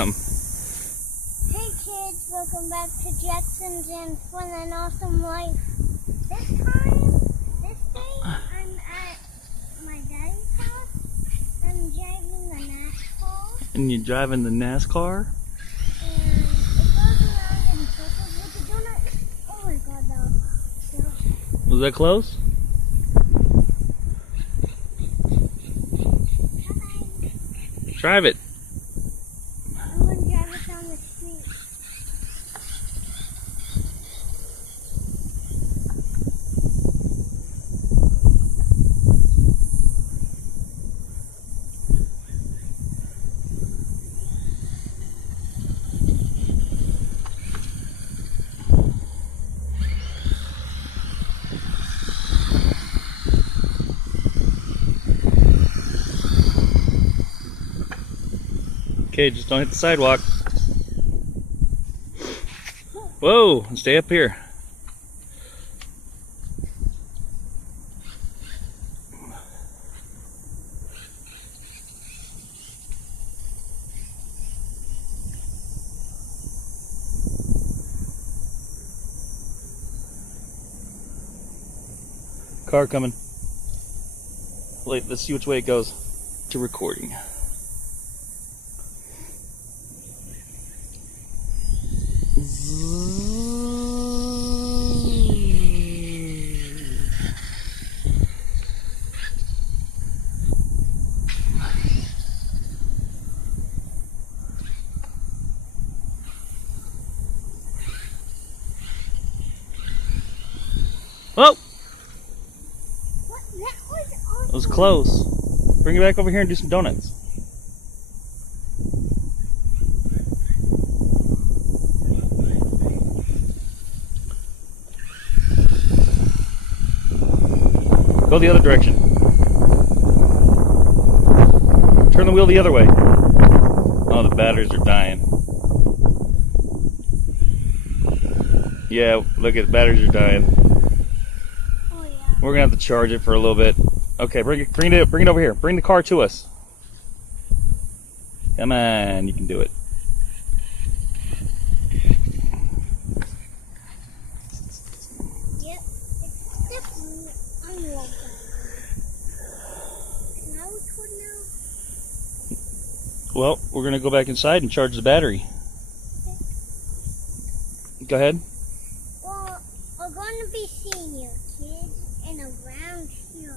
Hey kids, welcome back to Jaxson's and Fun and Awesome Life. This day, I'm at my daddy's house. I'm driving the NASCAR. And you're driving the NASCAR? And it goes around in circles with the donut. Oh my god, that Was that close? Drive it. I'm going to drive it down the street. Okay, just don't hit the sidewalk. Whoa, stay up here. Car coming. Wait, let's see which way it goes to recording. Oh! What? That was awesome. It was close. Bring it back over here and do some donuts. Go the other direction. Turn the wheel the other way. Oh, the batteries are dying. Yeah, look at the batteries are dying. Oh yeah. We're gonna have to charge it for a little bit. Okay, bring it over here. Bring the car to us. Come on, you can do it. Yep. It's definitely unlocked. Can I record now? Well, we're gonna go back inside and charge the battery. Go ahead. Well, we're going to be seeing you, kids, and around here.